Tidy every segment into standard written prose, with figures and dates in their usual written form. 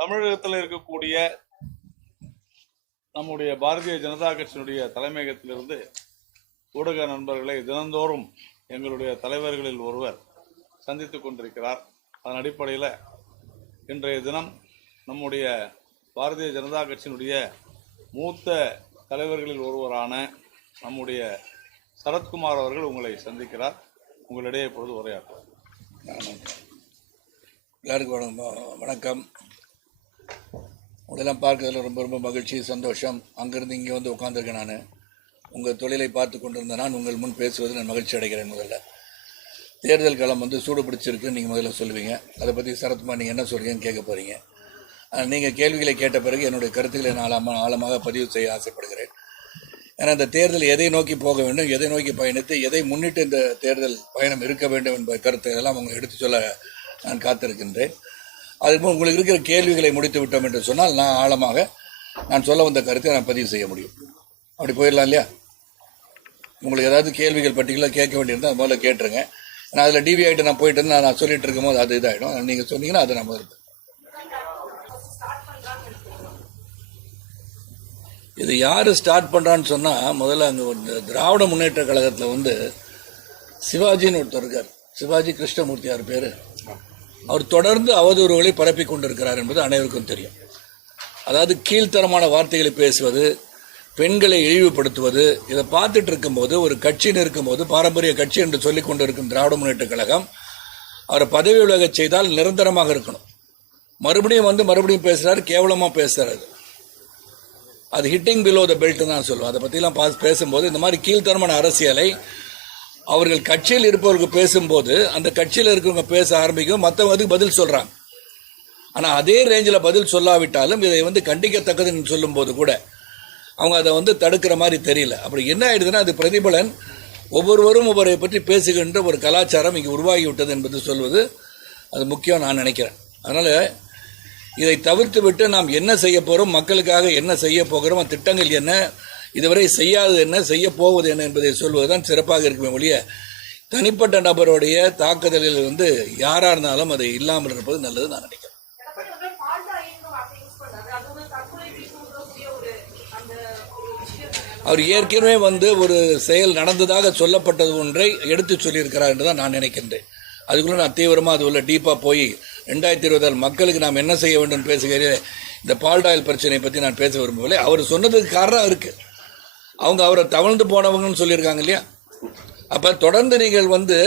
தமிழகத்தில் இருக்கக்கூடிய நம்முடைய பாரதிய ஜனதா கட்சியினுடைய தலைமையகத்திலிருந்து ஊடக நண்பர்களை தினந்தோறும் எங்களுடைய தலைவர்களில் ஒருவர் சந்தித்துக் கொண்டிருக்கிறார். அதன் அடிப்படையில் இன்றைய தினம் நம்முடைய பாரதிய ஜனதா கட்சியினுடைய மூத்த தலைவர்களில் ஒருவரான நம்முடைய சரத்குமார் அவர்கள் உங்களை சந்திக்கிறார். உங்களிடையே இப்பொழுது உரையாற்றுவார். எல்லாருக்கும் வணக்கம். உங்களெல்லாம் பார்க்கறதுல ரொம்ப ரொம்ப மகிழ்ச்சி, சந்தோஷம். அங்கிருந்து இங்கே வந்து உட்காந்துருக்கேன். நான் உங்கள் தொழிலை பார்த்து கொண்டிருந்த நான் உங்கள் முன் பேசுவது நான் மகிழ்ச்சி அடைகிறேன். முதல்ல தேர்தல் காலம் வந்து சூடு பிடிச்சிருக்குன்னு நீங்கள் முதல்ல சொல்லுவீங்க. அதை பற்றி சரத்குமார் நீங்கள் என்ன சொல்கிறீங்கன்னு கேட்க போகிறீங்க. நீங்கள் கேள்விகளை கேட்ட பிறகு என்னுடைய கருத்துக்களை நான் ஆழமாக பதிவு செய்ய ஆசைப்படுகிறேன். ஏன்னா இந்த தேர்தல் எதை நோக்கி போக வேண்டும், எதை நோக்கி பயணித்து எதை முன்னிட்டு இந்த தேர்தல் பயணம் இருக்க வேண்டும் என்ப கருத்துக்கள் எல்லாம் அவங்க எடுத்து சொல்ல நான் காத்திருக்கின்றேன். அதுபோல் உங்களுக்கு இருக்கிற கேள்விகளை முடித்து விட்டோம் என்று சொன்னால் நான் ஆழமாக நான் சொல்ல வந்த கருத்தை நான் பதிவு செய்ய முடியும். அப்படி போயிடலாம் இல்லையா? உங்களுக்கு ஏதாவது கேள்விகள் பர்டிகுலர் கேட்க வேண்டியிருந்தால் அது முதல்ல கேட்டுருங்க. நான் அதில் டிவி ஆகிட்டு நான் போயிட்டு நான் சொல்லிட்டு இருக்கும் போது அது இதாகிடும். நீங்கள் சொன்னீங்கன்னா அதை நான் முதல்ல இது யார் ஸ்டார்ட் பண்ணுறான்னு சொன்னால், முதல்ல அங்கே ஒரு திராவிட முன்னேற்ற கழகத்தில் வந்து சிவாஜின்னு ஒருத்தர் இருக்கார். சிவாஜி கிருஷ்ணமூர்த்தியார் பேர். அவர் தொடர்ந்து அவதூறுகளை பரப்பி கொண்டிருக்கிறார் என்பது அனைவருக்கும் தெரியும். அதாவது கீழ்த்தரமான வார்த்தைகளை பேசுவது, பெண்களை இழிவுபடுத்துவது, இதை பார்த்துட்டு இருக்கும்போது ஒரு கட்சின்னு இருக்கும்போது பாரம்பரிய கட்சி என்று சொல்லிக் கொண்டிருக்கும் திராவிட முன்னேற்ற கழகம் அவரை பதவி விலக செய்தால் நிரந்தரமாக இருக்கணும். மறுபடியும் பேசுறாரு, கேவலமாக பேசுறாரு. அது ஹிட்டிங் பிலோ த பெல்ட் தான் சொல்லுவோம். அதை பற்றிலாம் பேசும்போது இந்த மாதிரி கீழ்த்தரமான அரசியலை அவர்கள் கட்சியில் இருப்பவர்கள் பேசும்போது அந்த கட்சியில் இருக்கிறவங்க பேச ஆரம்பிக்கும், மற்றவங்க அதுக்கு பதில் சொல்கிறாங்க. ஆனால் அதே ரேஞ்சில் பதில் சொல்லாவிட்டாலும் இதை வந்து கண்டிக்கத்தக்கதுன்னு சொல்லும்போது கூட அவங்க அதை வந்து தடுக்கிற மாதிரி தெரியல. அப்படி என்ன ஆயிடுதுன்னா அது பிரதிபலன் ஒவ்வொருவரும் ஒவ்வொரு பற்றி பேசுகின்ற ஒரு கலாச்சாரம் இங்கே உருவாகி விட்டது என்பது சொல்வது அது முக்கியம் நான் நினைக்கிறேன். அதனால் இதை தவிர்த்து விட்டு நாம் என்ன செய்ய போகிறோம், மக்களுக்காக என்ன செய்ய போகிறோம், திட்டங்கள் என்ன, இதுவரை செய்யாது என்ன, செய்ய போவது என்ன என்பதை சொல்வதுதான் சிறப்பாக இருக்குமே ஒழிய தனிப்பட்ட நபருடைய தாக்குதலில் வந்து யாராக இருந்தாலும் அதை இல்லாமல் இருப்பது நல்லது நான் நினைக்கிறேன். அவர் ஏற்கனவே வந்து ஒரு செயல் நடந்ததாக சொல்லப்பட்டது ஒன்றை எடுத்து சொல்லியிருக்கிறார் என்று தான் நான் நினைக்கின்றேன். அதுக்குள்ள நான் தீவிரமாக அது உள்ள டீப்பாக போய் 2020 மக்களுக்கு நாம் என்ன செய்ய வேண்டும் பேசுகிறேன். இந்த பால்டாயில் பிரச்சனையை பற்றி நான் பேச விரும்பவில்லை. அவர் சொன்னதுக்கு காரணம் இருக்கு. அவங்க அவரை தவழ்ந்து போனவங்கன்னு சொல்லியிருக்காங்க இல்லையா? அப்போ தொடர்ந்து நீங்கள் வந்து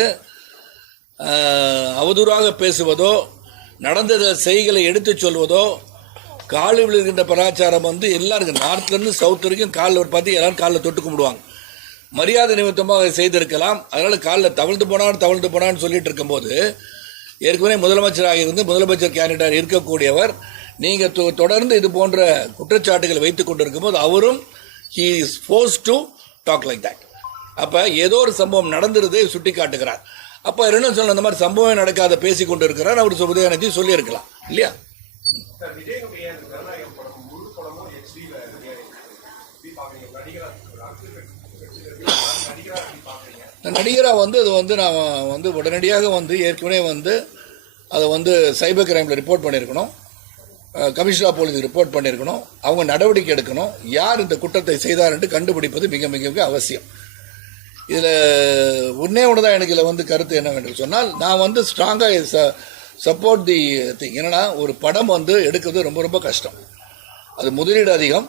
அவதூறாக பேசுவதோ, நடந்த செய்களை எடுத்து சொல்வதோ, காலில் விழுகின்ற கலாச்சாரம் வந்து எல்லாருக்கும் நார்த்லேருந்து சவுத் வரைக்கும் காலில் பார்த்து எல்லாரும் காலில் தொட்டு கும்பிடுவாங்க. மரியாதை நிமித்தமாக செய்திருக்கலாம். அதனால் காலில் தவழ்ந்து போனான்னு சொல்லிட்டு இருக்கும்போது ஏற்கனவே முதலமைச்சராக இருந்து முதலமைச்சர் கேண்டிடேட் இருக்கக்கூடியவர் நீங்கள் தொடர்ந்து இது போன்ற குற்றச்சாட்டுகளை வைத்துக் கொண்டிருக்கும் போது அவரும் he is forced to talk like that. அப்போ ஏதோ ஒரு சம்பவம் நடந்துருதை சுட்டி காட்டுகிறார். அப்போ என்ன சொல்ல, அந்த மாதிரி சம்பவம் நடக்காத பேசி கொண்டு இருக்கிறார். அவர் உதயநிதி சொல்லியிருக்கலாம் இல்லையா? நடிகராக வந்து அது வந்து நான் வந்து உடனடியாக வந்து ஏற்கனவே வந்து அதை வந்து சைபர் கிரைமில் ரிப்போர்ட் பண்ணியிருக்கணும், கமிஷனர் ஆஃப் போலீஸ் ரிப்போர்ட் பண்ணியிருக்கணும். அவங்க நடவடிக்கை எடுக்கணும். யார் இந்த குற்றத்தை செய்தார் என்று கண்டுபிடிப்பது மிக மிக மிக அவசியம். இதில் ஒன்றே ஒன்று தான் எனக்கு இதில் வந்து கருத்து என்னவென்று சொன்னால், நான் வந்து ஸ்ட்ராங்காக சப்போர்ட் தி திங். என்னன்னா, ஒரு படம் வந்து எடுக்கிறது ரொம்ப ரொம்ப கஷ்டம். அது முதலீடு அதிகம்,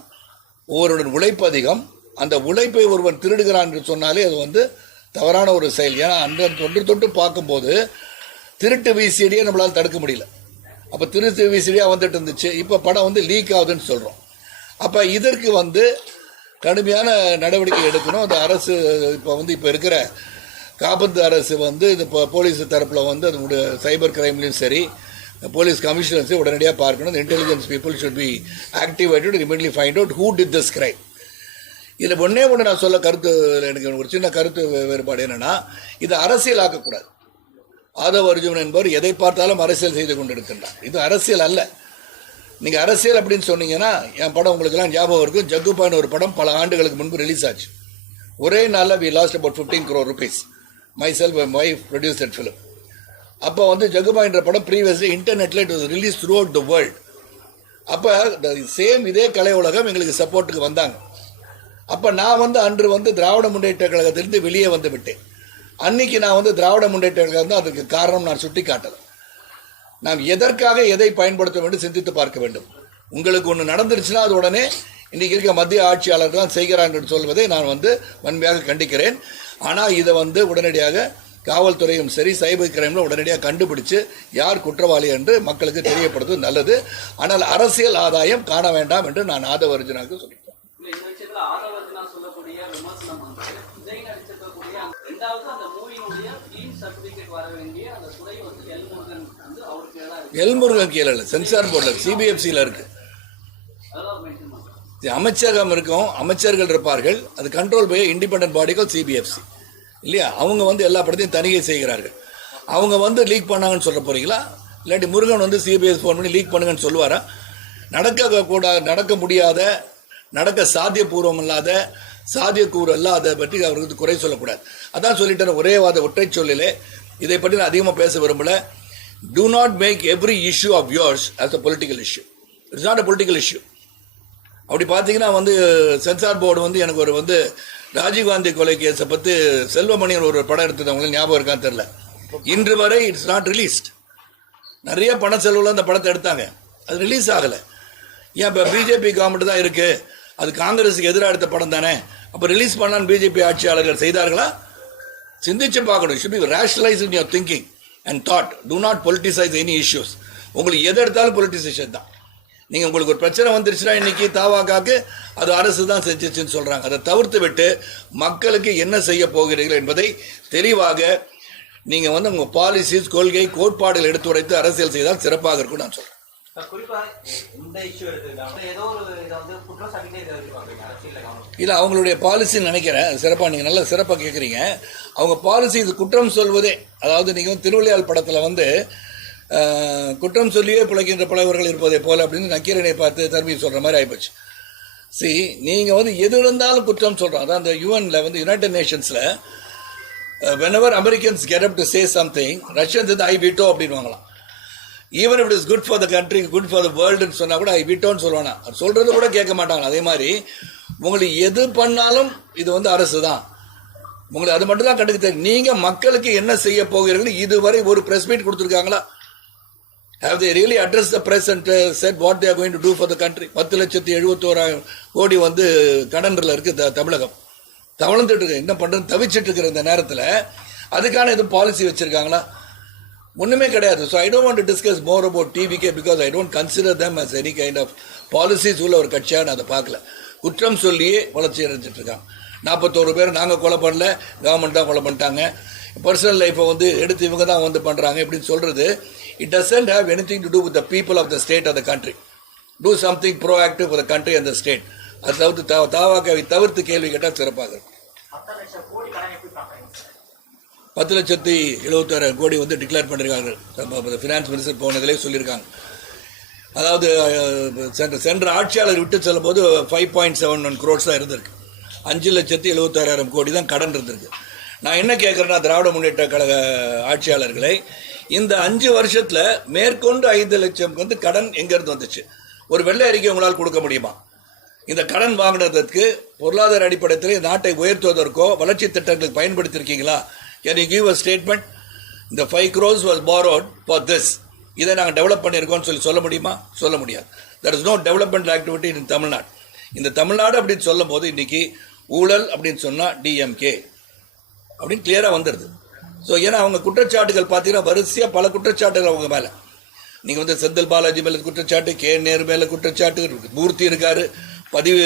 ஒவ்வொருவருடன் உழைப்பு அதிகம். அந்த உழைப்பை ஒருவன் திருடுகிறான் என்று சொன்னாலே அது வந்து தவறான ஒரு செயல். ஏன்னா அந்த தொட்டு பார்க்கும்போது திருட்டு விசிடியை நம்மளால் தடுக்க முடியல. அப்போ திருட்டு விசிடியாக வந்துட்டு இருந்துச்சு. இப்போ படம் வந்து லீக் ஆகுதுன்னு சொல்கிறோம். அப்போ இதற்கு வந்து கடுமையான நடவடிக்கை எடுக்கணும். அந்த அரசு இப்போ இருக்கிற காபந்து அரசு வந்து இது போலீஸ் தரப்பில் வந்து அதனுடைய சைபர் கிரைம்லையும் சரி, போலீஸ் கமிஷனர்ஸை உடனடியாக பார்க்கணும். Intelligence people should be activated, immediately find out who did this crime. இதில் ஒன்றே ஒன்று நான் சொல்ல கருத்து, எனக்கு ஒரு சின்ன கருத்து வேறுபாடு என்னென்னா, இது அரசியல் ஆக்கக்கூடாது. ஆதவ அர்ஜுன் என்பவர் எதை பார்த்தாலும் அரசியல் செய்து கொண்டு இருக்கின்றார். இது அரசியல் அல்ல. நீங்கள் அரசியல் அப்படின்னு சொன்னீங்கன்னா என் படம் உங்களுக்கெல்லாம் ஞாபகம் இருக்கும். ஜக்குபான்னு ஒரு படம் பல ஆண்டுகளுக்கு முன்பு ரிலீஸ் ஆச்சு. ஒரே நாளில் we lost about 15 crore rupees. Myself and my wife produced that film. அப்போ வந்து ஜகுபா என்ற படம் ப்ரீவியஸ்லி இன்டர்நெட்டில் it was release through out the world. அப்போ சேம் இதே கலை உலகம் எங்களுக்கு சப்போர்ட்டுக்கு வந்தாங்க. அப்போ நான் வந்து அன்று வந்து திராவிட முன்னேற்ற கழகத்திலிருந்து வெளியே வந்து விட்டேன். அன்னைக்கு நான் வந்து திராவிட முன்னேற்ற கழகம் தான் அதுக்கு காரணம் நான் சுட்டி காட்டலை. நாம் எதற்காக எதை பயன்படுத்த வேண்டும் சிந்தித்து பார்க்க வேண்டும். உங்களுக்கு ஒன்று நடந்துருச்சுன்னா அது உடனே இன்றைக்கி இருக்க மத்திய ஆட்சியாளர் தான் செய்கிறார்கள் என்று சொல்வதை நான் வந்து வன்மையாக கண்டிக்கிறேன். ஆனால் இதை வந்து உடனடியாக காவல்துறையும் சரி சைபர் கிரைமில் உடனடியாக கண்டுபிடிச்சு யார் குற்றவாளி என்று மக்களுக்கு தெரியப்படுத்துவது நல்லது. ஆனால் அரசியல் ஆதாயம் காண வேண்டாம் என்று நான் ஆதவர்ஜனாவுக்கு சொல்லிட்டேன். எல்முருகன் கீழே இல்லை, சென்சார் போர்டில் சிபிஎஃப்சியில் இருக்கு. அமைச்சகம் இருக்கும், அமைச்சர்கள் இருப்பார்கள், அது கண்ட்ரோல் பை இண்டிபெண்டன்ட் பாடிகள் சிபிஎஃப்சி இல்லையா? அவங்க வந்து எல்லா படத்தையும் தணிக்கை செய்கிறார்கள். அவங்க வந்து லீக் பண்ணாங்கன்னு சொல்ல போறீங்களா? இல்லாட்டி முருகன் வந்து சிபிஎஸ் ஃபோன் பண்ணி லீக் பண்ணுங்கன்னு சொல்லுவாரா? நடக்க முடியாத, நடக்க சாத்தியபூர்வம் இல்லாத, சாத்தியக்கூறு இல்லாத பற்றி அவருக்கு குறை சொல்லக்கூடாது. அதான் சொல்லிட்டேன், ஒரே ஒற்றை சொல்லிலே இதை பற்றி நான் அதிகமாக பேச விரும்பல. Do not make every issue of yours as a political issue. It's not a political issue. அப்படி பார்த்தீங்கன்னா வந்து சென்சார் போர்டு வந்து எனக்கு ஒரு வந்து ராஜீவ்காந்தி கொலை கேஸை பற்றி செல்வமணியன் ஒரு படம் எடுத்தது அவங்களுக்கு ஞாபகம் இருக்கான்னு தெரியல. இன்று வரை இட்ஸ் நாட் ரிலீஸ்ட். நிறைய பண செலவில் அந்த படத்தை எடுத்தாங்க, அது ரிலீஸ் ஆகலை. ஏன் இப்போ பிஜேபி கவர்மெண்ட் தான் இருக்குது, அது காங்கிரஸுக்கு எதிராக எடுத்த படம் தானே, அப்போ ரிலீஸ் பண்ணலான்னு பிஜேபி ஆட்சியாளர்கள் செய்தார்களா? சிந்திச்சு பார்க்கணும். should be rationalized in your thinking and thought. Do not politicize any issues. உங்களுக்கு எது எடுத்தாலும் பொலிட்டிசேஷன் தான். நீங்கள் உங்களுக்கு ஒரு பிரச்சனை வந்துருச்சுன்னா இன்னைக்கு தாவாக்காக்கு அது அரசு தான் செஞ்சிச்சுன்னு சொல்கிறாங்க. அதை தவிர்த்து விட்டு மக்களுக்கு என்ன செய்ய போகிறீர்கள் என்பதை தெளிவாக நீங்கள் வந்து உங்கள் பாலிசிஸ், கொள்கை, கோட்பாடுகள் எடுத்து உரைத்து அரசியல் செய்தால் சிறப்பாக இருக்கும் நான் சொல்கிறேன். இல்லை, அவங்களுடைய பாலிசின்னு நினைக்கிறேன். சிறப்பாக நீங்கள் நல்ல சிறப்பாக கேட்குறீங்க. அவங்க பாலிசி இது குற்றம் சொல்வதே, அதாவது நீங்கள் வந்து திருவிளையால் படத்தில் வந்து குற்றம் சொல்லியே பிழைக்கின்ற பலவர்கள் இருப்பதை போல அப்படின்னு நக்கீரனை பார்த்து தர்மி சொல்கிற மாதிரி ஆகிப்போச்சு. நீங்கள் வந்து எது இருந்தாலும் குற்றம் சொல்கிறோம். அதான் அந்த யூஎன்ல வந்து United நேஷன்ஸில் whenever Americans get up to say something, Russians வந்து ஐ வீட்டோ அப்படின்னு வாங்கலாம். Even it is good for the country, good for the வேர்ல்டுன்னு சொன்னால் கூட ஐ வீட்டோன்னு சொல்லுவானா, அது சொல்கிறது கூட கேட்க மாட்டாங்க. அதே மாதிரி உங்களுக்கு எது பண்ணாலும் இது வந்து அரசு தான், உங்களுக்கு அது மட்டும் தான் கண்டுக்க தெரியும். நீங்கள் மக்களுக்கு என்ன செய்ய போகிறீர்கள், இதுவரை ஒரு ப்ரெஸ் மீட் கொடுத்துருக்காங்களா? Have they really addressed the press and said what they are going to do for the country? 10,71,000 கோடி வந்து கடனில் இருக்குது தமிழகம், தவழ்ந்துட்டு இருக்கு. என்ன பண்ணுறது தவிச்சிட்டு இருக்கிற இந்த நேரத்தில் அதுக்கான எதுவும் பாலிசி வச்சுருக்காங்களா? ஒன்றுமே கிடையாது. So I don't want to discuss more about TVK because I don't consider them as any kind of policies உள்ள ஒரு கட்சியாக நான் அதை பார்க்கல. குற்றம் சொல்லியே வளர்ச்சி அடைஞ்சிட்டு இருக்காங்க. 41 பேர் நாங்கள் கொலை பண்ணல, கவர்மெண்ட் தான் கொலை பண்ணிட்டாங்க, பர்சனல் லைஃப்பை வந்து எடுத்து இவங்க தான் வந்து பண்ணுறாங்க இப்படின்னு சொல்கிறது, it doesn't have anything to do with the people of the state or the country. Do something proactive for the country and the state. அது தவிர்த்து தவிர்த்து கேள்வி கேட்டால் சிறப்பாக இருக்கும். 10,76,000 கோடி வந்து டிக்ளேர் பண்ணியிருக்காங்க. ஃபினான்ஸ் மினிஸ்டர் போனதிலே சொல்லியிருக்காங்க. அதாவது சென்ற ஆட்சியாளர் விட்டு செல்லும் போது 5.71 crores தான் இருந்திருக்கு. 5,76,000 கோடி தான் கடன் இருந்திருக்கு. நான் என்ன கேட்குறேன்னா, திராவிட முன்னேற்ற கழக ஆட்சியாளர்களை, இந்த 5 வருஷத்தில் மேற்கொண்டு 5 லட்சம் வந்து கடன் எங்கேருந்து வந்துச்சு? ஒரு வெள்ளை அறிக்கை உங்களால் கொடுக்க முடியுமா? இந்த கடன் வாங்கினதற்கு பொருளாதார அடிப்படையில் நாட்டை உயர்த்துவதற்கோ வளர்ச்சி திட்டங்களுக்கு பயன்படுத்தியிருக்கீங்களா? Can you give a statement? இந்த 5 crores was borrowed for this. இதை நாங்கள் டெவலப் பண்ணியிருக்கோம்னு சொல்ல முடியுமா? சொல்ல முடியாது. There is no development activity in Tamil Nadu. இந்த தமிழ்நாடு அப்படின்னு சொல்லும் போது இன்னைக்கு ஊழல் அப்படின்னு சொன்னால் டிஎம்கே அப்படின்னு கிளியராக வந்துடுது. ஸோ ஏன்னா அவங்க குற்றச்சாட்டுகள் பார்த்தீங்கன்னா வரிசையாக பல குற்றச்சாட்டுகள் அவங்க மேலே. நீங்கள் வந்து செந்தில் பாலாஜி மேலே குற்றச்சாட்டு, கே நேரு மேலே குற்றச்சாட்டு, மூர்த்தி இருக்காரு, பதிவு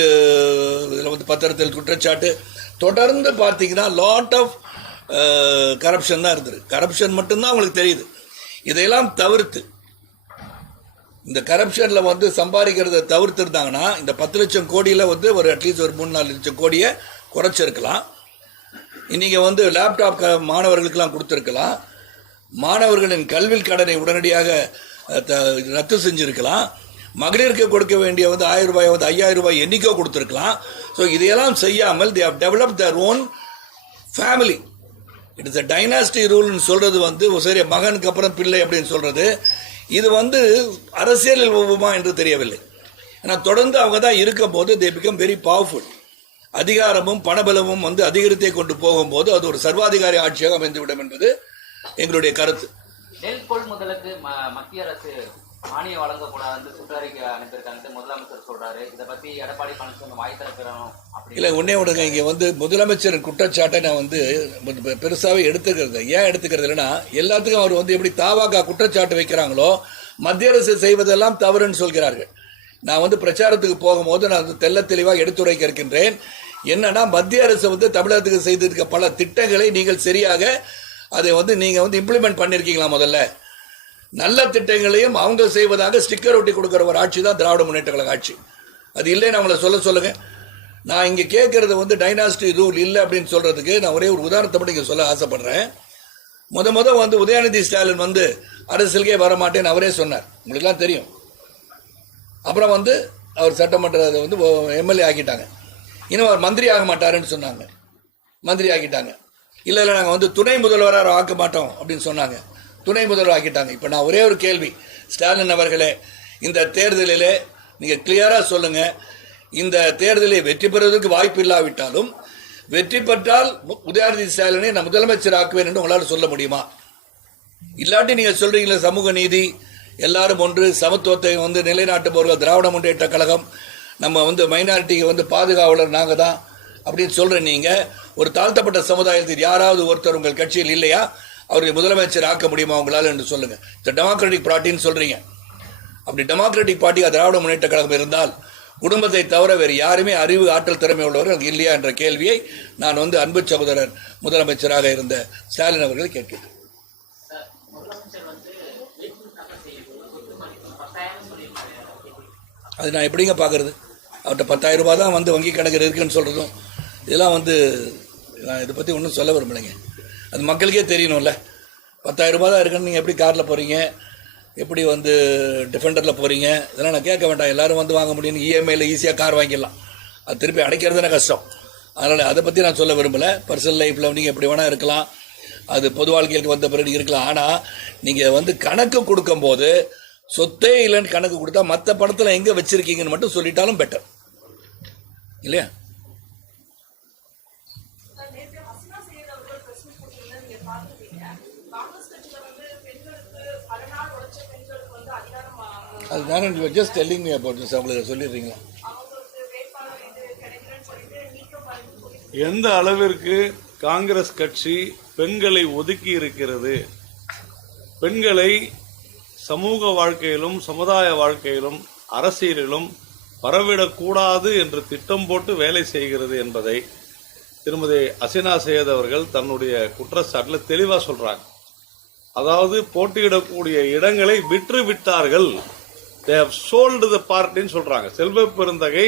இதில் வந்து பத்திரத்தில் குற்றச்சாட்டு, தொடர்ந்து பார்த்தீங்கன்னா லாட் ஆஃப் கரப்ஷன் தான் இருந்தது. கரப்ஷன் மட்டும்தான் அவங்களுக்கு தெரியுது. இதையெல்லாம் தவிர்த்து இந்த கரப்ஷனில் வந்து சம்பாதிக்கிறத தவிர்த்துருந்தாங்கன்னா இந்த 10 லட்சம் கோடியில் வந்து ஒரு அட்லீஸ்ட் ஒரு 3-4 லட்சம் கோடியை குறைச்சிருக்கலாம். இன்றைக்கி வந்து லேப்டாப் மாணவர்களுக்கெல்லாம் கொடுத்துருக்கலாம். மாணவர்களின் கல்வி கடனை உடனடியாக ரத்து செஞ்சுருக்கலாம். மகளிருக்கு கொடுக்க வேண்டிய வந்து 1000 ரூபாய் வந்து 5000 ரூபாய் என்னைக்கோ கொடுத்துருக்கலாம். ஸோ இதையெல்லாம் செய்யாமல் they have developed their own family. It is a dynasty ரூல்னு சொல்கிறது வந்து சரி மகனுக்கு அப்புறம் பிள்ளை அப்படின்னு சொல்கிறது, இது வந்து அரசியலில் ஒவ்வொருமா என்று தெரியவில்லை. ஏன்னா தொடர்ந்து அவங்க தான் இருக்கும் போது தே பிகம் வெரி பவர்ஃபுல். அதிகாரமும் பணபலமும் வந்து அதிகரித்தே கொண்டு போகும்போது அது ஒரு சர்வாதிகாரி ஆட்சியாக அமைந்துவிடும் என்பது எங்களுடைய கருத்து. நெல் கொள்முதலுக்கு மத்திய அரசு மானியம் வழங்கக்கூடாது சுற்றறிக்கை அனுப்பியிருக்காங்க முதலமைச்சர் சொல்றாரு. இதை பத்தி எடப்பாடி பழனிசாமி வாய் திறக்கிறோம் இல்லை உடனே விடுங்க. இங்கே வந்து முதலமைச்சரின் குற்றச்சாட்டை நான் வந்து பெருசாகவே எடுத்துக்கிறது. ஏன் எடுத்துக்கிறது இல்லைன்னா எல்லாத்துக்கும் அவர் வந்து எப்படி தாவாக்கா குற்றச்சாட்டு வைக்கிறாங்களோ மத்திய அரசு செய்வதெல்லாம் தவறுன்னு சொல்கிறார்கள். நான் வந்து பிரச்சாரத்துக்கு போகும்போது நான் வந்து தெள்ள தெளிவாக எடுத்துரைக்க இருக்கின்றேன். என்னன்னா மத்திய அரசு வந்து தமிழகத்துக்கு செய்திருக்க பல திட்டங்களை நீங்கள் சரியாக அதை வந்து நீங்கள் வந்து இம்ப்ளிமெண்ட் பண்ணியிருக்கீங்களா? முதல்ல நல்ல திட்டங்களையும் அவங்க செய்வதாக ஸ்டிக்கர் ஒட்டி கொடுக்குற ஒரு ஆட்சி தான் திராவிட முன்னேற்ற கழக ஆட்சி. அது இல்லைன்னு அவங்கள சொல்லுங்க. நான் இங்கே கேட்கறது வந்து டைனாஸ்டி ரூல் இல்லை அப்படின்னு சொல்றதுக்கு நான் ஒரே ஒரு உதாரணத்தை மட்டும் இங்கே சொல்ல ஆசைப்படுறேன். முத வந்து உதயநிதி ஸ்டாலின் வந்து அரசியலுக்கே வரமாட்டேன்னு அவரே சொன்னார், உங்களுக்குலாம் தெரியும். அப்புறம் வந்து அவர் சட்டமன்ற வந்து எம்எல்ஏ ஆக்கிட்டாங்க. இன்னும் அவர் மந்திரி ஆக மாட்டாருன்னு சொன்னாங்க, மந்திரி ஆக்கிட்டாங்க. இல்லை நாங்கள் வந்து துணை முதல்வராக ஆக்க மாட்டோம் அப்படின்னு சொன்னாங்க, துணை முதல்வர் ஆக்கிட்டாங்க. இப்போ நான் ஒரே ஒரு கேள்வி, ஸ்டாலின் அவர்களே, இந்த தேர்தலிலே நீங்கள் கிளியராக சொல்லுங்கள், இந்த தேர்தலை வெற்றி பெறுவதற்கு வாய்ப்பு இல்லாவிட்டாலும் வெற்றி பெற்றால் உதயநிதி ஸ்டாலினை நான் முதலமைச்சர் ஆக்குவேன் என்று உங்களால் சொல்ல முடியுமா? இல்லாட்டி நீங்கள் சொல்றீங்களே சமூக நீதி, எல்லாரும் ஒன்று, சமத்துவத்தை வந்து நிலைநாட்டுபவர்கள் திராவிட முன்னேற்ற கழகம், நம்ம வந்து மைனாரிட்டிக்கு வந்து பாதுகாவலர் நாங்கள் தான் அப்படின்னு சொல்ற நீங்க ஒரு தாழ்த்தப்பட்ட சமுதாயத்தில் யாராவது ஒருத்தர் உங்கள் கட்சியில் இல்லையா? அவரை முதலமைச்சர் ஆக்க முடியுமா உங்களால் என்று சொல்லுங்க. இந்த டெமோக்ராட்டிக் பார்ட்டின்னு சொல்றீங்க. அப்படி டெமோக்ராட்டிக் பார்ட்டி திராவிட முன்னேற்ற கழகம் இருந்தால் குடும்பத்தை தவிர வேறு யாருமே அறிவு ஆற்றல் திறமை உள்ளவர்கள் இல்லையா என்ற கேள்வியை நான் வந்து அன்பு சகோதரர் முதலமைச்சராக இருந்த ஸ்டாலின் அவர்கள் கேட்கிறேன். அது நான் எப்படிங்க பார்க்கறது? அவர்கிட்ட 10,000 ரூபாய் தான் வந்து வங்கி கணக்கு இருக்குன்னு சொல்றதும் இதெல்லாம் வந்து நான் இதை பற்றி ஒன்றும் சொல்ல விரும்பலைங்க. அது மக்களுக்கே தெரியணும்ல. 10,000 ரூபாய் தான் இருக்குன்னு நீங்கள் எப்படி காரில் போகிறீங்க, எப்படி வந்து டிஃபெண்டரில் போகிறீங்க, இதெல்லாம் நான் கேட்க வேண்டாம். எல்லாரும் வந்து வாங்க முடியும்னு இஎம்ஐயில் ஈஸியாக கார் வாங்கிடலாம். அது திருப்பி அடைக்கிறதுனா கஷ்டம். அதனால் அதை பற்றி நான் சொல்ல விரும்பலை. பர்சனல் லைஃப்பில் நீங்கள் எப்படி வேணால் இருக்கலாம், அது பொது வாழ்க்கைக்கு வந்த பிறகு இருக்கலாம். ஆனால் நீங்கள் வந்து கணக்கு கொடுக்கும்போது சொத்தே இல்லைன்னு கணக்கு கொடுத்தா மற்ற படத்தில் எங்கே வச்சிருக்கீங்கன்னு மட்டும் சொல்லிட்டாலும் பெட்டர் இல்லையா? அது நான் just telling me about this. உங்களுக்கு சொல்லிடுறீங்களா? எந்த அளவிற்கு காங்கிரஸ் கட்சி பெண்களை ஒதுக்கி இருக்கிறது, பெண்களை சமூக வாழ்க்கையிலும் சமுதாய வாழ்க்கையிலும் அரசியலிலும் வரவிடக்கூடாது என்று திட்டம் போட்டு வேலை செய்கிறது என்பதை திருமதி அசினா சையத் அவர்கள் தன்னுடைய குற்றச்சாட்டில் தெளிவாக சொல்றாங்க. அதாவது போட்டியிடக்கூடிய இடங்களை விற்று விட்டார்கள், they have sold the partyன்னு சொல்றாங்க. செல்வ பெருந்தகை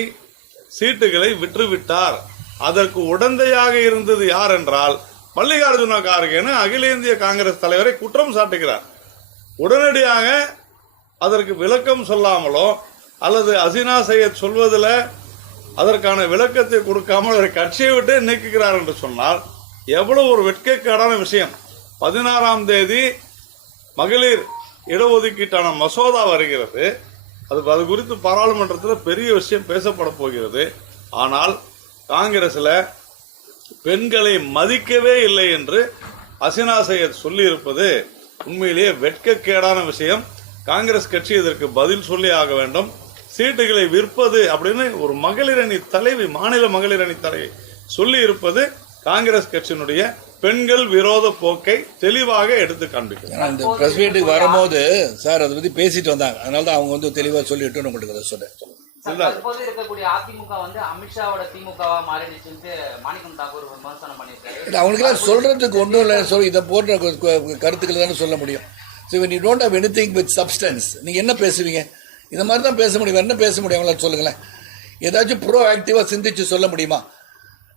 சீட்டுகளை விற்று விட்டார். அதற்கு உடந்தையாக இருந்தது யார் என்றால் மல்லிகார்ஜுன கார்கேன்னு அகில இந்திய காங்கிரஸ் தலைவரை குற்றம் சாட்டுகிறார். உடனடியாக அதற்கு விளக்கம் சொல்லாமலோ அல்லது அசினா சையத் சொல்வதில் அதற்கான விளக்கத்தை கொடுக்காமல் ஒரு கட்சியை விட்டு நீக்குகிறார் என்று சொன்னால் எவ்வளவு ஒரு வெட்கக்கேடான விஷயம். 16ஆம் தேதி மகளிர் இடஒதுக்கீட்டான மசோதா வருகிறது. அது குறித்து பாராளுமன்றத்தில் பெரிய விஷயம் பேசப்பட போகிறது. ஆனால் காங்கிரஸ்ல பெண்களை மதிக்கவே இல்லை என்று அசினா சையத் சொல்லி இருப்பது உண்மையிலேயே வெட்கக்கேடான விஷயம். காங்கிரஸ் கட்சி இதற்கு பதில் சொல்லி ஆக வேண்டும். சீட்டுகளை விற்பது அப்படின்னு ஒரு மகளிர் அணி தலைவி, மாநில மகளிர் அணி தலைவி சொல்லி இருப்பது காங்கிரஸ் கட்சியினுடைய பெண்கள் விரோத போக்கை தெளிவாக எடுத்து காண்பிக்கும். அந்த பிரஸ் மீட்டுக்கு வரும்போது சார் அதை பத்தி பேசிட்டு வந்தாங்க. அதனால தான் அவங்க வந்து தெளிவாக சொல்லிட்டு உங்களுக்கு அதை சொல்றேன். தற்போது இருக்கக்கூடிய அதிமுக வந்து அமித்ஷாவோட திமுகவா மாறிடுச்சுன்னு மாணிக்கம் தாக்கூர் விமர்சனம் பண்ணியிருக்காரு. அவங்களுக்கெல்லாம் சொல்றதுக்கு ஒன்றும் இல்லை. சொல்லி இதை போன்ற கருத்துக்கள் தானே சொல்ல முடியும். So when you don't have anything with substance, நீங்க என்ன பேசுவீங்க? இந்த மாதிரி தான் பேச முடியும். என்ன பேச முடியும் அவங்களால சொல்லுங்களேன். ஏதாச்சும் ப்ரோ ஆக்டிவா சிந்திச்சு சொல்ல முடியுமா?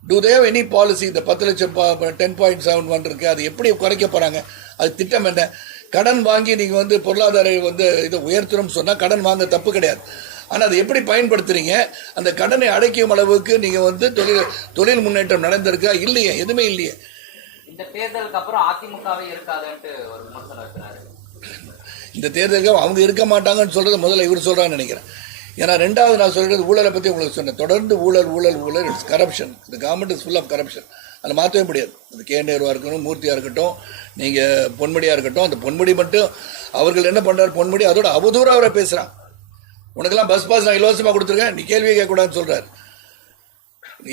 Do they have any policy? இந்த 10 லட்சம் 10.71 இருக்கு, அது எப்படி குறைக்க போறாங்க? அது திட்டம் என்ன? கடன் வாங்கி நீங்க வந்து பொருளாதார வந்து இதை உயர்த்தணும்னு சொன்னா கடன் வாங்க தப்பு கிடையாது. ஆனால் அதை எப்படி பயன்படுத்துறீங்க? அந்த கடனை அடைக்கும் அளவுக்கு நீங்க வந்து தொழில் முன்னேற்றம் நடந்திருக்கா? இல்லையே, எதுவுமே இல்லையே. இந்த தேர்தலுக்கு அப்புறம் அதிமுகவே இருக்காதுன்ட்டு ஒரு விமர்சனம் இருக்கிறாரு. இந்த தேர்தலுக்கு அவங்க இருக்க மாட்டாங்கன்னு சொல்றது முதல்ல இவர் சொல்றான்னு நினைக்கிறேன். ஏன்னா ரெண்டாவது நான் சொல்கிறது ஊழலை பற்றி உங்களுக்கு சொன்னேன். தொடர்ந்து ஊழல் ஊழல் ஊழல், இட்ஸ் கரப்ஷன். இந்த government is full of corruption. அதை மாற்றவே முடியாது. அது கே நேருவாக இருக்கட்டும், மூர்த்தியாக இருக்கட்டும், நீங்கள் பொன்முடியாக இருக்கட்டும். அந்த பொன்முடி மட்டும் அவர்கள் என்ன பண்ணுறாரு, பொன்முடி அதோட அவதூறாக அவரை பேசுகிறான். உனக்கெல்லாம் பஸ் பாஸ் நான் இலவசமாக கொடுத்துருக்கேன், நீ கேள்வியை கேட்கக்கூடாதுன்னு சொல்கிறார்.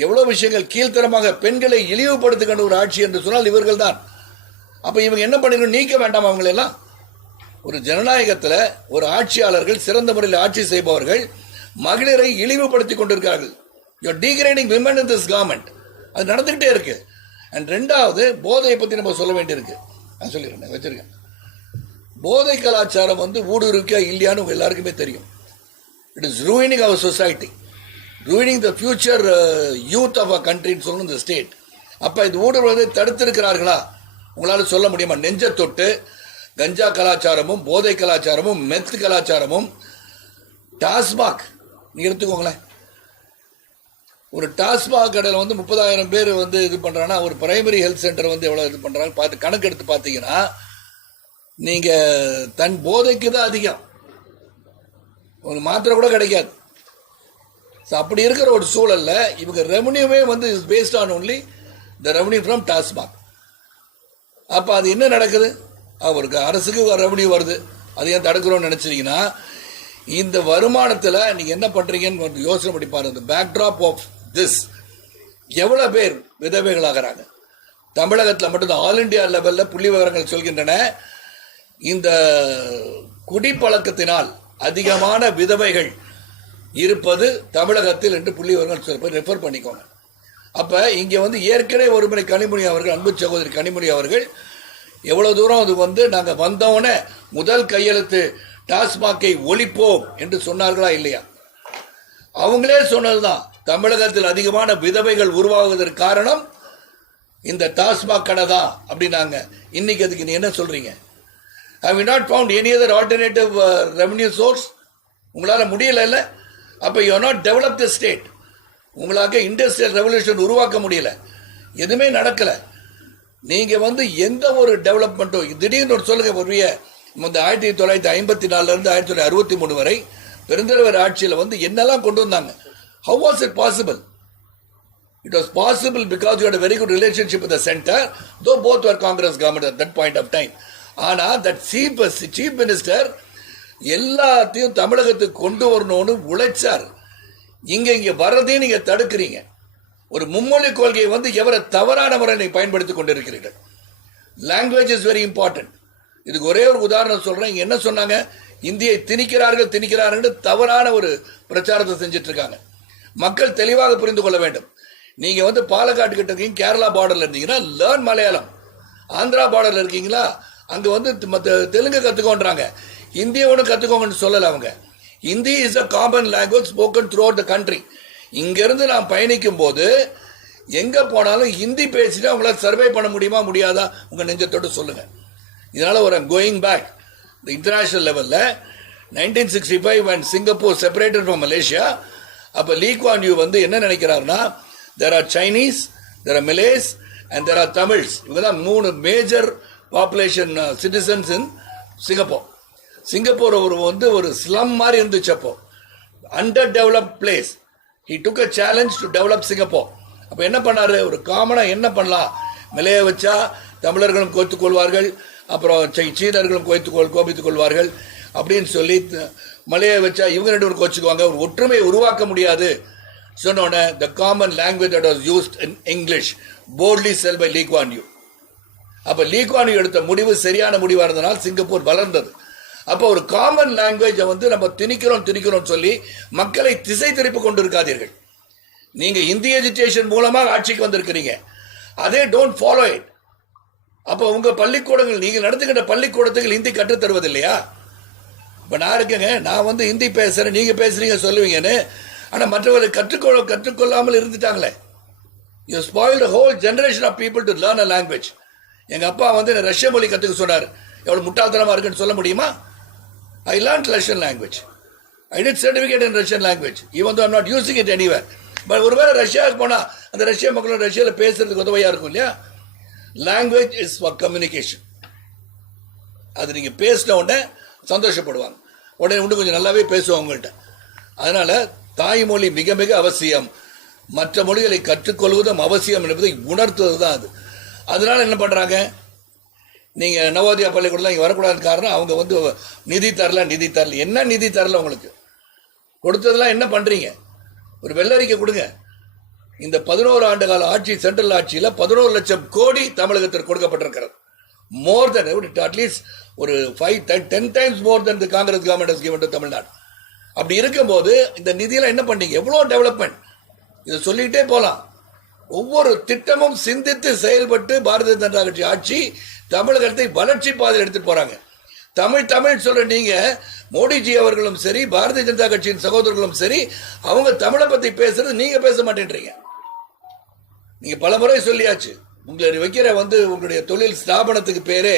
எவ்வளோ விஷயங்கள் கீழ்த்தரமாக பெண்களை இழிவுபடுத்துகின்ற ஒரு ஆட்சி என்று சொன்னால் இவர்கள் தான். அப்போ இவங்க என்ன பண்ணிடணும், நீக்க வேண்டாம் அவங்களெல்லாம். ஒரு ஜனநாயகத்தில் ஒரு ஆட்சியாளர்கள், சிறந்த முறையில் ஆட்சி செய்பவர்கள் மகளிரை இழிவுபடுத்தி கொண்டிருக்கிறார்கள். You are degrading women in this government. அது நடந்துகிட்டே இருக்கு. அண்ட் ரெண்டாவது, போதையை பற்றி நம்ம சொல்ல வேண்டியிருக்கு. நான் சொல்லிடுறேன், வச்சிருக்கேன். போதை கலாச்சாரம் வந்து ஊடுருக்கா இல்லையான்னு உங்க எல்லாருக்குமே தெரியும். It is ruining our society, ruining the future youth of a கண்ட்ரின்னு சொல்லணும் இந்த ஸ்டேட். அப்போ இது ஊடுருவதை தடுத்திருக்கிறார்களா உங்களால் சொல்ல முடியுமா? நெஞ்ச தொட்டு கஞ்சா கலாச்சாரமும் போதை கலாச்சாரமும் மெத் கலாச்சாரமும், டாஸ்மாக் நீங்க எடுத்துக்கோங்களேன். ஒரு டாஸ்மாக் கடையில் வந்து 30,000 பேர் வந்து இது பண்றாங்கன்னா, ஒரு பிரைமரி ஹெல்த் சென்டர் வந்து எவ்வளவு இது பண்றாங்க பார்த்து கணக்கு எடுத்து பார்த்தீங்கன்னா, நீங்க தன் போதைக்கு தான் அதிகம், ஒரு மாத்திரை கூட கிடைக்காது. அப்படி இருக்கிற ஒரு சூழல்ல இவங்க ரெவன்யூவே வந்து is based on only the revenue from TASMAC. அப்ப அது என்ன நடக்குது, அவருக்கு அரசுக்கு ரெவன்யூ வருது, அதை ஏன் தடுக்கிறோம்னு நினைச்சிருக்கீங்கன்னா, இந்த வருமானத்தில் நீங்க என்ன பண்றீங்கன்னு யோசனை பண்ணி பாருங்க. இந்த பேக்ட்ராப் ஆஃப் திஸ் எவ்வளவு பேர் விதவைகளாகிறாங்க. தமிழகத்தில் மட்டும் ஆல் இண்டியா லெவலில் புள்ளி விவரங்கள் சொல்கின்றன, இந்த குடிப்பழக்கத்தினால் அதிகமான விதவைகள் இருப்பது தமிழகத்தில் என்று புள்ளி விவரங்கள் சொல்ல ரெஃபர் பண்ணிக்கோங்க. அப்ப இங்க வந்து ஏற்கனவே ஒருமுறை கனிமொழி அவர்கள், அன்பு சகோதரி கனிமொழி அவர்கள் எவ்வளவு தூரம் அது வந்து நாங்க வந்தவனே முதல் கையெழுத்து டாஸ்மாகை ஒழிப்போம் என்று சொன்னார்களா இல்லையா? அவங்களே சொன்னதுதான், தமிழகத்தில் அதிகமான விதவைகள் உருவாகுவதற்கு காரணம் இந்த டாஸ்மாக் கடை தான் அப்படின்னாங்க. இன்னைக்கு அதுக்கு நீ என்ன சொல்றீங்க? Have you not found any other alternative revenue source? உங்களால முடியல இல்ல? அப்ப you are not developed the state. உங்களாக இண்டஸ்ட்ரியல் ரெவல்யூஷன் உருவாக்க முடியல, எதுவுமே நடக்கல. நீங்க வந்து எந்த ஒரு டெவலப்மெண்ட்டும் திடீர்னு ஒரு சொல்லுங்க, ஒரு 1954 இருந்து 1963 வரை பெருந்தலைவர் ஆட்சியில் வந்து என்னெல்லாம் கொண்டு வந்தாங்க. How was it possible? It was possible because you had a very good relationship with the center, though both were Congress government at that point of time. ஆனா that chief minister எல்லாத்தையும் தமிழகத்துக்கு கொண்டு வரணும்னு உழைச்சார். இங்க வர்றதையும் நீங்க தடுக்கிறீங்க. ஒரு மும்மொழி கொள்கையை வந்து எவரை தவறான முறை பயன்படுத்திக் கொண்டிருக்கிறீர்கள். Language is very important. இதுக்கு ஒரே ஒரு உதாரணம் சொல்றேன். என்ன சொன்னாங்க, இந்தியை திணிக்கிறார்கள் தவறான ஒரு பிரச்சாரத்தை செஞ்சிட்டு இருக்காங்க. மக்கள் தெளிவாக புரிந்து கொள்ள வேண்டும். நீங்க வந்து பாலக்காடு கிட்ட இருக்கீங்க, கேரளா பார்டர்ல இருந்தீங்கன்னா லேர்ன் மலையாளம். ஆந்திரா பார்டர்ல இருக்கீங்களா, அங்க வந்து தெலுங்கு கத்துக்கோன்றாங்க. ஹிந்தியை ஒன்று கத்துக்கோங்கன்னு சொல்லல அவங்க. Hindi is a common language spoken through out the country. இங்கிருந்து நான் பயணிக்கும் போது எங்க போனாலும் ஹிந்தி பேசிட்டு அவங்களால சர்வே பண்ண முடியுமா முடியாதா, உங்க நெஞ்சத்தோடு சொல்லுங்க. இதனால ஒரு கோயிங் பேக் த இன்டர்நேஷனல் லெவல்ல 1965 when Singapore separated from Malaysia, அப்ப லீ குவான் யூ வந்து என்ன நினைக்கிறாருன்னா, there are Chinese, there are Malays and there are Tamils. இவங்க தான் 3 major population citizens in Singapore. Singapore ஒரு ஸ்லம் மாதிரி இருந்துச்சு. அப்போ under developed place. he took a challenge to develop Singapore. அப்ப என்ன பண்ணாரு, ஒரு காமனா என்ன பண்ணலாம், மலைய வச்சா தமிழர்களும் கோத்துக் கொள்வார்கள், அப்புறம் சீனர்களும் கோபித்துக் கொள்வார்கள் அப்படின்னு சொல்லி மலையை வச்சா இவங்க 2 பேரும் கோச்சுக்குவாங்க, ஒரு ஒற்றுமையை உருவாக்க முடியாது சொன்னோன்னே the common language that was used in English boldly said by Lee Kuan Yew. அப்ப லீ குவான் யூ எடுத்த முடிவு சரியான முடிவா இருந்தனால் சிங்கப்பூர் வளர்ந்தது. அப்ப ஒரு காமன் லாங்குவேஜை வந்து நம்ம திணிக்கிறோம் சொல்லி மக்களை திசை திருப்பி கொண்டிருக்காதீர்கள். நீங்க இந்தி எஜுகேஷன் மூலமாக ஆட்சிக்கு வந்திருக்கிறீங்க, அதே டோன்ட் ஃபாலோ இட். அப்ப உங்க பள்ளிக்கூடங்கள், நீங்க நடத்துகின்ற பள்ளிக்கூடத்துக்கு ஹிந்தி கற்றுத் தருவது இல்லையா? இப்ப நான் இருக்கேங்க, நான் வந்து ஹிந்தி பேசுறேன், நீங்க பேசுறீங்க சொல்லுவீங்கன்னு. ஆனா மற்றவர்கள் கற்றுக்கொள்ளாமல் இருந்துட்டாங்களே. You spoil the whole generation of people to learn a language. எங்க அப்பா வந்து ரஷ்ய மொழி கத்துக்க சொன்னார். எவ்வளவு முட்டாள்தனமா இருக்குன்னு சொல்ல முடியுமா? I learned Russian language. I did certificate in Russian language, even though I'm not using it anywhere. But ஒருவேளை ரஷ்யாவுக்கு போனா அந்த ரஷ்ய மக்களும் ரஷ்யாவில் பேசுறதுக்கு உதவியா இருக்கும் இல்லையா? Language is for communication. அது நீங்க பேசின உடனே சந்தோஷப்படுவாங்க, உடனே இன்னும் கொஞ்சம் நல்லாவே பேசுவாங்க உங்கள்கிட்ட. அதனால தாய்மொழி மிக மிக அவசியம், மற்ற மொழிகளை கற்றுக்கொள்வதும் அவசியம் என்பதை உணர்த்துவது தான் அது. அதனால என்ன பண்றாங்க, நீங்க நவோதயா பள்ளிக்கூடலாம் இங்க வரக்கூடாதுன்னு காரணம் அவங்க வந்து நிதி தரல. என்ன நிதி தரல உங்களுக்கு? கொடுத்ததெல்லாம் என்ன பண்றீங்க? ஒரு வெள்ளறிக்கை கொடுங்க. இந்த 11 ஆண்டு கால ஆட்சி, சென்ட்ரல் ஆட்சியில் 11 லட்சம் கோடி தமிழகத்திற்கு கொடுக்கப்பட்டிருக்கிறது. மோர் தென் அட்லீஸ்ட் ஒரு 5-10 times more then the Congress government has given to Tamil Nadu. அப்படி இருக்கும்போது இந்த நிதியெல்லாம் என்ன பண்ணீங்க? எவ்வளோ டெவலப்மெண்ட், இதை சொல்லிட்டே போகலாம். ஒவ்வொரு திட்டமும் சிந்தித்து செயல்பட்டு பாரதிய ஜனதா கட்சி ஆட்சி தமிழகத்தை வளர்ச்சி பாதையில் எடுத்துட்டு போறாங்க. தமிழ் சொல்ற நீங்க, மோடிஜி அவர்களும் சரி, பாரதிய ஜனதா கட்சியின் சகோதரர்களும் சரி, அவங்க தமிழை பத்தி பேசுறது நீங்க பேச மாட்டேன்றீங்க. நீங்க பல முறை சொல்லியாச்சு, உங்களை வைக்கிற வந்து உங்களுடைய தொழில் ஸ்தாபனத்துக்கு பேரே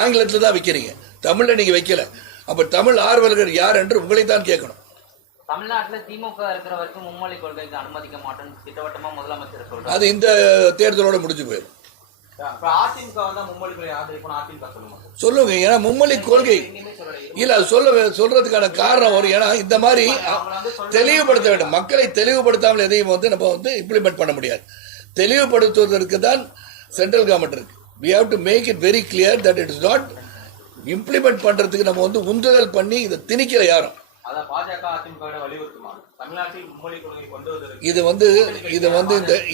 ஆங்கிலத்தில் தான் வைக்கிறீங்க, தமிழ்ல நீங்க வைக்கல. அப்ப தமிழ் ஆர்வலர்கள் யார் என்று உங்களை தான் கேட்கணும். தமிழ்நாட்டுல திமுக இருக்கிற வரைக்கும் மும்மொழி கொள்கைக்கு அனுமதிக்க மாட்டேன்னு திட்டவட்டமா முதலமைச்சர் சொல்றாரு. அது இந்த தேர்தலோட முடிஞ்சு போயிடும். சொல்லுங்க, ஏன்னா மும்மொழி கொள்கை இல்ல, அது சொல்றதுக்கான காரணம் வரும். ஏன்னா இந்த மாதிரி தெளிவுபடுத்த வேண்டும். மக்களை தெளிவுபடுத்தாமல் எதையும் வந்து நம்ம வந்து இம்ப்ளிமெண்ட் பண்ண முடியாது. தெளிவுபடுத்துவதற்கு தான் சென்ட்ரல் கவர்மெண்ட் இருக்கு. we have to make it very clear that it is not implement பண்றதுக்கு நம்ம வந்து உந்துதல் பண்ணி இதை திணிக்கல யாரும். இது வந்து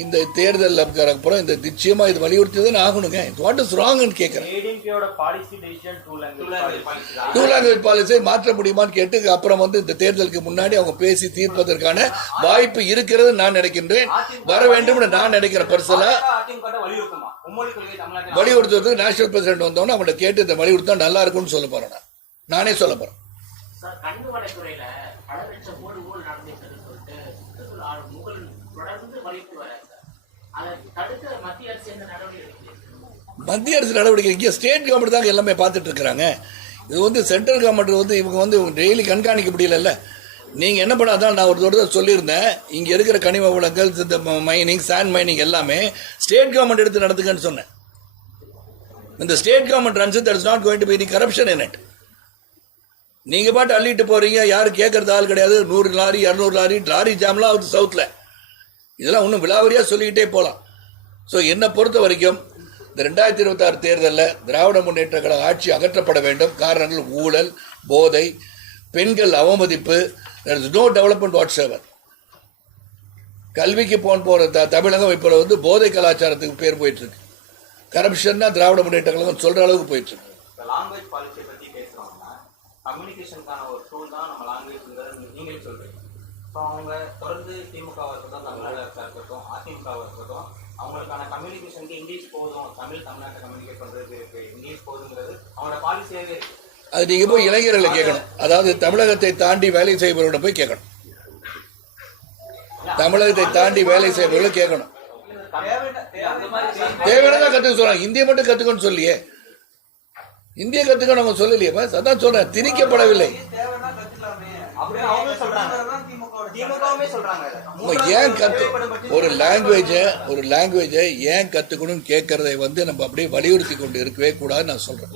இந்த தேர்தல் அப்புறம் இந்த நிச்சயமா இது வலியுறுத்தி ஆகணுங்க. வாட் இஸ் ராங் கேட்கிறேன். டூ லாங்குவேஜ் பாலிசியை மாற்ற முடியுமான்னு கேட்டு அப்புறம் வந்து இந்த தேர்தலுக்கு முன்னாடி அவங்க பேசி தீர்ப்பதற்கான வாய்ப்பு இருக்கிறது நான் நினைக்கின்றேன். வர வேண்டும் நான் நினைக்கிறேன். பர்சனலா வலியுறுத்துறதுக்கு நேஷனல் பிரசிடென்ட் வந்தோன்னு அவங்கள்ட்ட கேட்டு இந்த வலியுறுத்தா நல்லா இருக்கும்னு சொல்ல போறேன். நானே சொல்ல போறேன். மத்திய அரசு நடவடிக்கை இங்கே ஸ்டேட் கவர்மெண்ட் தான் எல்லாமே பார்த்துட்டு இருக்கிறாங்க. இது வந்து சென்ட்ரல் கவர்மெண்ட் வந்து இவங்க வந்து டெய்லி கண்காணிக்க முடியல. நீங்க என்ன பண்ணாதான், நான் ஒரு தடவை சொல்லியிருந்தேன், இங்க இருக்கிற கனிம வளங்கள், இந்த மைனிங், சாண்ட் மைனிங் எல்லாமே ஸ்டேட் கவர்மெண்ட் எடுத்து நடத்துங்கன்னு சொன்னேன். இந்த state government runs, there is not going to be any corruption in it. நீங்க பாட்டு அள்ளிட்டு போறீங்க, யாரும் கேட்கறது ஆள் கிடையாது. 100 லாரி 200 லாரி ஜாம்லாம் ஆகுது சவுத்தில். இதெல்லாம் இன்னும் விலாவரியா சொல்லிக்கிட்டே போகலாம். ஸோ என்னை பொறுத்த வரைக்கும் இந்த 2026 தேர்தலில் திராவிட முன்னேற்ற கழக ஆட்சி அகற்றப்பட வேண்டும். காரணங்கள் ஊழல், போதை, பெண்கள் அவமதிப்பு, நோ டெவலப்மெண்ட் வாட்ஸ்எவர். கல்விக்கு போற தமிழகம் இப்போ வந்து போதை கலாச்சாரத்துக்கு பேர் போயிட்டு இருக்கு. கரப்ஷன் திராவிட முன்னேற்ற கழகம் சொல்ற அளவுக்கு போயிட்டு இருக்கு. கம்யூனிகேஷனுக்கான ஒரு டூல் தான் நம்ம லாங்குவேஜ்ங்கிறது நீங்களே சொல்றீங்க. ஸோ அவங்க தொடர்ந்து திமுகவாக இருக்கட்டும், தமிழ்நாடு அரசாக இருக்கட்டும், அதிமுகவாக இருக்கட்டும், அவங்களுக்கான கம்யூனிகேஷனுக்கு இங்கிலீஷ் போதும், தமிழ்நாட்டை கம்யூனிகேட் பண்றதுக்கு இங்கிலீஷ் போதுங்கிறது அவங்களோட பாலிசியாகவே இருக்கு. அது நீங்க போய் இளைஞர்களை கேட்கணும். அதாவது தமிழகத்தை தாண்டி வேலை செய்பவர்களை போய் கேட்கணும். தமிழகத்தை தாண்டி வேலை செய்பவர்களை கேட்கணும். தேவையானதான் கத்துக்க சொல்றாங்க. இந்திய மட்டும் கத்துக்கணும்னு சொல்லியே, இந்திய கத்துக்கணும் அவங்க சொல்லலையே. அதான் சொல்றேன், திணிக்கப்படவில்லை. ஏன் ஒரு லாங்குவேஜை ஏன் கத்துக்கணும் கேட்கறதை வந்து நம்ம அப்படியே வலியுறுத்தி கொண்டு இருக்கவே கூடாது நான் சொல்றேன்.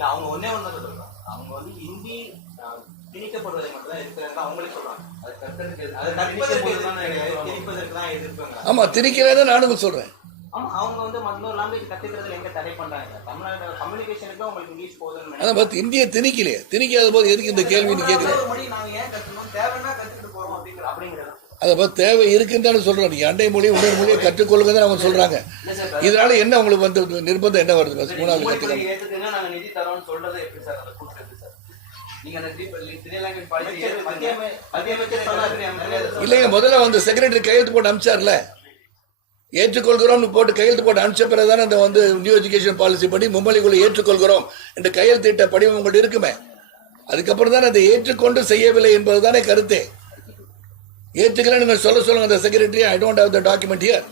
ஆமா, திணிக்கிறத நானும் சொல்றேன். இந்திய திணிக்கலையே, திணிக்காத போது எதுக்கு இந்த கேள்வி கேட்கிறேன்? அதை பார்த்து தேவை இருக்குன்னு சொல்றோம். நீங்க அண்டை மொழி இன்னொரு மொழியை கற்றுக்கொள்ளுங்க அவங்க சொல்றாங்க. இதனால என்ன உங்களுக்கு வந்து நிர்பந்தம் என்ன வருது? 3வது கத்துக்கணும். இல்லைங்க, முதல்ல வந்து செக்ரட்டரி கையெழுத்து போட்டு அனுப்பிச்சார்ல, ஏற்றுக்கொள்கிறோம் போட்டு கையெழுத்து போட்டு அனுப்பிச்ச பிறகுதானே அந்த வந்து நியூ எஜுகேஷன் பாலிசி படி மும்மொழிக்குள்ள ஏற்றுக்கொள்கிறோம் என்ற கையெழுத்திட்ட படிவம் உங்கள்கிட்ட இருக்குமே. அதுக்கப்புறம் தானே அதை ஏற்றுக்கொண்டு செய்யவில்லை என்பதுதானே கருத்தே. ஏற்றுக்கலன்னு சொல்லுங்க அந்த secretary, I don't have the document here.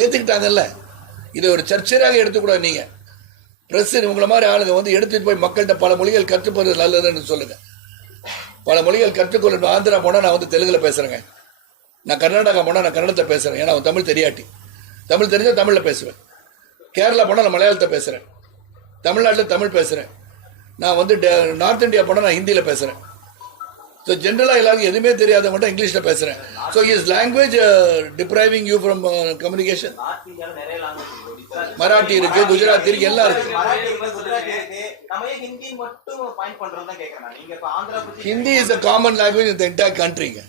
ஏற்றுக்கிட்டாங்கல்ல, இதை ஒரு சர்ச்சையாக எடுத்துக்கூடாது. நீங்க பிரஸ் உங்களை மாதிரி ஆளுங்க வந்து எடுத்துட்டு போய் மக்கள்கிட்ட பல மொழிகள் கற்றுப்பது நல்லதுன்னு சொல்லுங்க. பல மொழிகள் கற்றுக்கொள்ளணும். ஆந்திரா போனால் நான் வந்து தெலுங்குல பேசுறேங்க, நான் கர்நாடகா போனால் நான் கன்னடத்தை பேசுறேன், ஏன்னா அவன் தமிழ் தெரியாட்டி. தமிழ் தெரிஞ்சால் தமிழில் பேசுவேன். கேரளா போனால் நான் மலையாளத்தை பேசுறேன், தமிழ்நாட்டில் தமிழ் பேசுறேன். நான் வந்து நார்த் இந்தியா போனால் நான் ஹிந்தியில் பேசுறேன். ஸோ ஜென்ரலாக எல்லாருக்கும் எதுவுமே தெரியாதவங்க இங்கிலீஷில் பேசுகிறேன். So is language depriving you from communication? North இந்தியால நிறைய லாங்குவேஜ் மராட்டி இருக்கு, குஜராத்தி இருக்கு, எல்லாம் இருக்கு. மராட்டி இருக்கு, குஜராத்தி இருக்கு. நம்ம ஏன் ஹிந்தி மட்டும் பாயிண்ட் பண்றோம் தான் கேக்குறேன். நீங்க இப்ப ஆந்திரா பத்தி Hindi is a common language in the entire கண்ட்ரிங்க.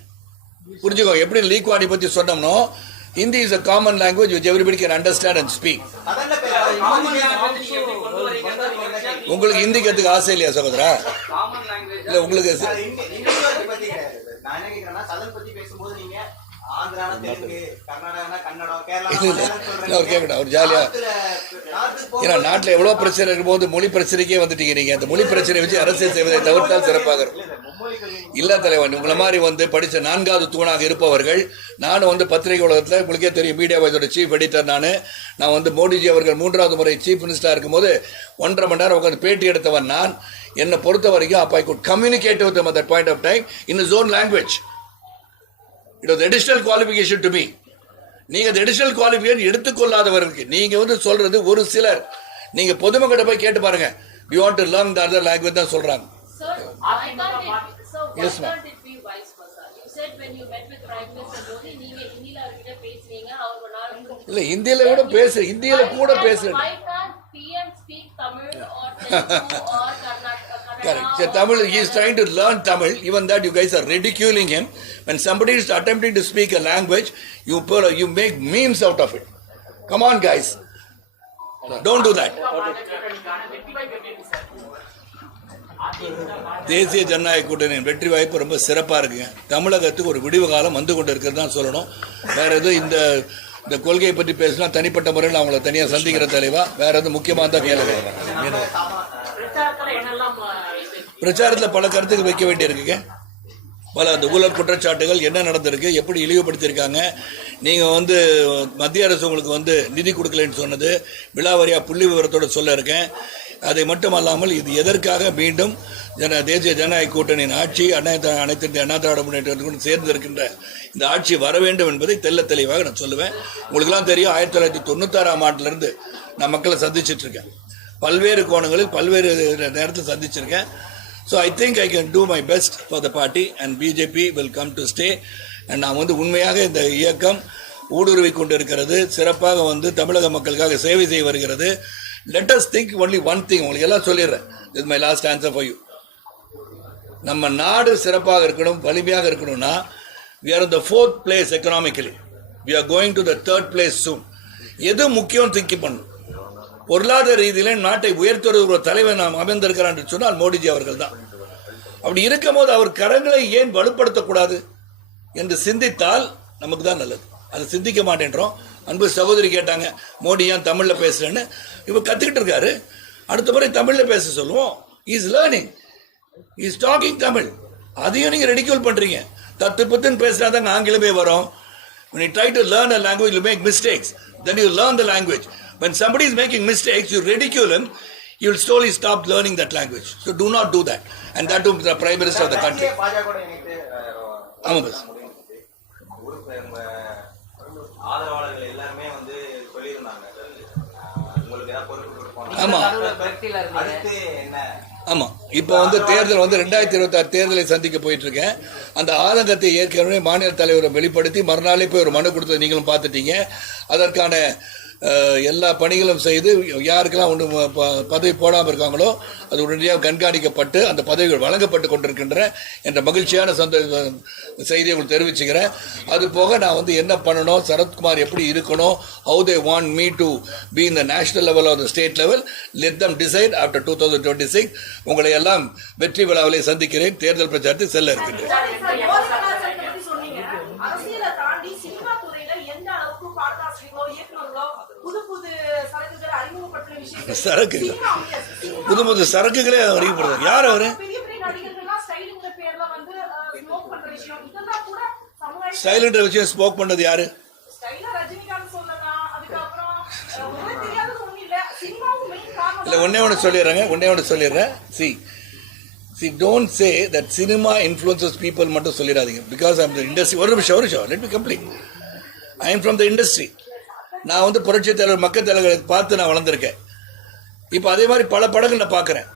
புரிஞ்சுக்கோ, எப்படி லீக்வாடி பத்தி சொன்னோம்னோ Hindi is a common language which everybody can understand and speak. அதல்ல உங்களுக்கு ஹிந்தி கத்துக்க ஆசை இல்லையா சகோதரா? இல்ல உங்களுக்கு நான் என்ன கேக்குறேன்னா சதன் பத்தி பேசும்போது நீங்க ஆந்திரானா தெலுங்கு, கர்நாடகானா கன்னடம், கேரளா அவர் கேட்கணும், அவர் ஜாலியா. ஏன்னா நாட்டில் எவ்வளவு பிரச்சனை இருக்கும்போது மொழி பிரச்சனைக்கே வந்துட்டீங்க நீங்க. அந்த மொழி பிரச்சனை வச்சு அரசியல் செய்வதை தவிர்த்தால் சிறப்பாக இருக்கும். இல்ல தலைவன், உங்களை மாதிரி படிச்ச 4வது தூணாக இருப்பவர்கள். நானும் பத்திரிகை உலகத்தில் உங்களுக்கே தெரியும், மீடியா வைஸோட சீஃப் எடிட்டர். நான் மோடிஜி அவர்கள் 3வது முறை சீஃப் மினிஸ்டரா இருக்கும்போது 1.5 மணி நேரம் உட்காந்து பேட்டி எடுத்தவன் நான். என்னை பொறுத்த வரைக்கும் அப்ப I could communicate with them at that point of time in his own language. It was additional qualification to me. நீங்க additional qualification எடுத்துக்கொள்ளாதவர்களுக்கு நீங்க சொல்றது ஒரு சிலர். நீங்க பொதுமக்கிட்ட போய் கேட்டு பாருங்க, we want to learn the other language தான் சொல்றாங்க. Yes, ma'am. It be vice versa? You said when you met with Prime Minister Modi, நீங்க ஹிந்தில அவர்கிட்ட பேசுறீங்க, அவங்க நானும் இல்ல ஹிந்தியில கூட பேசுறேன், ஹிந்தியில கூட பேசுறேன். Why can't PM speak Tamil or Telugu or Karnataka? Correct. So Tamil, he is trying to learn Tamil. Even that you guys are ridiculing him. When somebody is attempting to speak a language, you make memes out of it. Come on, guys. Don't do that. தேசிய ஜனநாயக கூட்டணியின் வெற்றி வாய்ப்பு ரொம்ப சிறப்பா இருக்குங்க. தமிழகத்துக்கு ஒரு விடிவு காலம் வந்து கொண்டு இருக்கிறது தான் சொல்லணும். வேற எதுவும் இந்த கொள்கையை பற்றி பேசினா தனிப்பட்ட முறையில் அவங்களை தனியா சந்திக்கிற தலைவா, வேற எதுவும் முக்கியமாக தான் கேளுங்க. பிரச்சாரத்தில் பல கருத்துக்கு வைக்க வேண்டியிருக்குங்க. பல அந்த ஊழல் குற்றச்சாட்டுகள் என்ன நடந்திருக்கு, எப்படி இழிவுபடுத்தியிருக்காங்க. நீங்க மத்திய அரசு உங்களுக்கு நிதி கொடுக்கலன்னு சொன்னது விலாவரியா புள்ளி விவரத்தோடு சொல்ல இருக்கேன். அதை மட்டுமல்லாமல் இது எதற்காக மீண்டும் தேசிய ஜனநாயக கூட்டணியின் ஆட்சி அனைத்து அண்ணா திராவிட முன்னேற்றத்துடன் சேர்ந்து இருக்கின்ற இந்த ஆட்சி வர வேண்டும் என்பதை தெல்ல தெளிவாக நான் சொல்லுவேன். உங்களுக்கெல்லாம் தெரியும், 1996ஆம் ஆண்டிலிருந்து நான் மக்களை சந்திச்சிட்டு இருக்கேன். பல்வேறு கோணங்களில் பல்வேறு நேரத்தில் சந்திச்சிருக்கேன். So I think I can do my best for the party and BJP will come to stay. அண்ட் நான் உண்மையாக இந்த இயக்கம் ஊடுருவி கொண்டிருக்கிறது, சிறப்பாக தமிழக மக்களுக்காக சேவை செய்ய வருகிறது. Let us think only one thing. உங்களுக்கு எல்லாம் சொல்லிடுறேன். This is my last answer for you. நம்ம நாடு சிறப்பாக இருக்கணும், வலிமையாக இருக்கணும்னா we are in the 4th place economically. We are going to the 3rd place soon. எது முக்கியம் திங்க் பண்ணணும். பொருளாதார ரீதியில நாட்டை உயர்த்துவது ஒரு தலைவர் நாம் அமைந்திருக்கிறார் என்று சொன்னால் மோடிஜி அவர்கள் தான். அப்படி இருக்கும் போது அவர் கரங்களை ஏன் வலுப்படுத்தக்கூடாது என்று சிந்தித்தால் நமக்கு தான் நல்லது. அதை சிந்திக்க மாட்டேன்றோம். அன்பு சகோதரி கேட்டாங்க, மோடி ஏன் தமிழ்ல பேசுறேன்னு. இவர் கத்துக்கிட்டு இருக்காரு, அடுத்த முறை தமிழ்ல பேச சொல்லுவோம். Is learning, is talking Tamil. அதையும் நீங்க ரெடிக்யூல் பண்றீங்க. தத்து பத்துன்னு பேசினாதான் ஆங்கிலமே வரும். When you try to learn a language, you make mistakes. Then you learn the language. When somebody is making mistakes, you ridicule him. You will slowly stop learning that language. So do not do that. And that to the Prime Minister of the country. ஆமா bus. ஆதரவாளர்கள் எல்லாருமே சொல்லியிருந்தாங்க உங்களுக்கு ஏதாவது பொறுப்பு கொடுப்பாங்க. ஆமா அடுத்து என்ன? ஆமா, இப்போ தேர்தல் 2026 தேர்தலை சந்திக்க போயிட்டு இருக்கேன். அந்த ஆதங்கத்தை ஏற்கனவே மாநில தலைவரை வெளிப்படுத்தி மறுநாளே போய் ஒரு மனு கொடுத்தது நீங்களும் பார்த்துட்டீங்க. அதற்கான எல்லா பணிகளும் செய்து யாருக்கெல்லாம் பதவி போடாமல் இருக்காங்களோ அது உடனடியாக கண்காணிக்கப்பட்டு அந்த பதவிகள் வழங்கப்பட்டு கொண்டிருக்கின்ற என்ற மகிழ்ச்சியான செய்தியை உங்களுக்கு தெரிவிச்சுக்கிறேன். அது போக நான் என்ன பண்ணணும், சரத்குமார் எப்படி இருக்கணும், how they want me to be in the national level or the state level, let them decide after 2026. உங்களை எல்லாம் வெற்றி விழாவிலே சந்திக்கிறேன். தேர்தல் பிரச்சாரத்தில் செல்ல இருக்கின்றேன். சரக்குகள், புது புது சரக்குகளே அறியப்படுது. யார் அவரு? ஸ்டைல்ன்ற விஷயம் ஸ்மோக் பண்ணது யாரு? இல்ல ஒன்னே ஒன்று சொல்லிடுறேன். See, don't say that cinema influences people மட்டும் சொல்லிடாதீங்க. Because I'm the industry. ஒரு நிமிஷம் let me complete. I am from the industry. நான் புரட்சி தலைவர் மக்கள் தலைவர்களை பார்த்து நான் வளர்ந்துருக்கேன். இப்போ அதே மாதிரி பல படங்கள் நான் பார்க்குறேன்.